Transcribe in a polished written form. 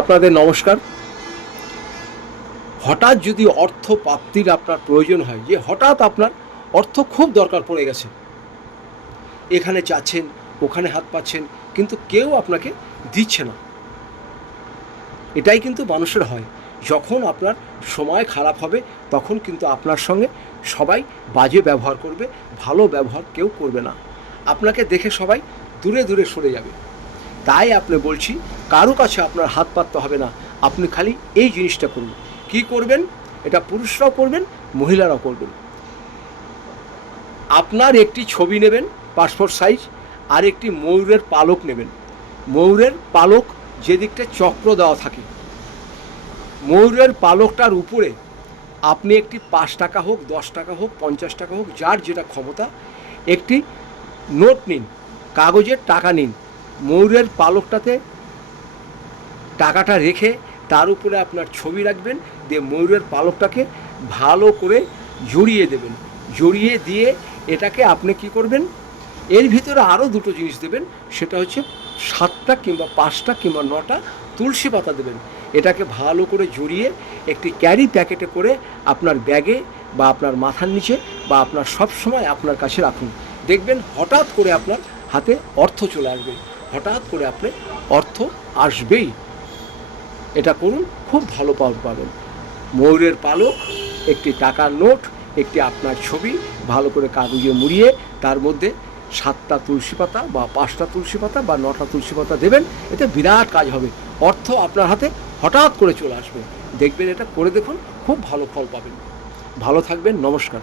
আপনাদের নমস্কার। হঠাৎ যদি অর্থ প্রাপ্তির আপনার প্রয়োজন হয়, যে হঠাৎ আপনার অর্থ খুব দরকার পড়ে গেছে, এখানে চাচ্ছেন, ওখানে হাত পাচ্ছেন, কিন্তু কেউ আপনাকে দিচ্ছে না, এটাই কিন্তু মানুষের হয়। যখন আপনার সময় খারাপ হবে তখন কিন্তু আপনার সঙ্গে সবাই বাজে ব্যবহার করবে, ভালো ব্যবহার কেউ করবে না। আপনাকে দেখে সবাই দূরে দূরে সরে যাবে। তাই আপনি বলছি, কারো কাছে আপনার হাত পাততে হবে না। আপনি খালি এই জিনিসটা করুন। কি করবেন? এটা পুরুষরাও করবেন, মহিলারাও করবেন। আপনার একটি ছবি নেবেন পাসপোর্ট সাইজ, আর একটি ময়ূরের পালক নেবেন। ময়ূরের পালক যেদিকটা চক্র দেওয়া থাকে, ময়ূরের পালকটার উপরে আপনি একটি 5 টাকা হোক, 10 টাকা হোক, 50 টাকা হোক, যার যেটা ক্ষমতা, একটি নোট নিন, কাগজের টাকা নিন। ময়ূরের পালকটাতে টাকাটা রেখে তার উপরে আপনার ছবি রাখবেন, দিয়ে ময়ূরের পালকটাকে ভালো করে জড়িয়ে দেবেন। জড়িয়ে দিয়ে এটাকে আপনি কি করবেন, এর ভিতরে আরও দুটো জিনিস দেবেন। সেটা হচ্ছে 7টা কিংবা 5টা কিংবা 9টা তুলসী পাতা দেবেন। এটাকে ভালো করে জড়িয়ে একটি ক্যারি প্যাকেটে করে আপনার ব্যাগে বা আপনার মাথার নিচে বা আপনার সব সময় আপনার কাছে রাখুন। দেখবেন হঠাৎ করে আপনার হাতে অর্থ চলে আসবে, হঠাৎ করে আপনি অর্থ আসবেই। এটা করুন, খুব ভালো পাবেন। ময়ূরের পালক, একটি টাকার নোট, একটি আপনার ছবি ভালো করে কাগজে মুড়িয়ে তার মধ্যে 7টা তুলসী পাতা বা 5টা তুলসী পাতা বা 9টা তুলসী পাতা দেবেন। এতে বিরাট কাজ হবে, অর্থ আপনার হাতে হঠাৎ করে চলে আসবে। দেখবেন, এটা করে দেখুন, খুব ভালো ফল পাবেন। ভালো থাকবেন, নমস্কার।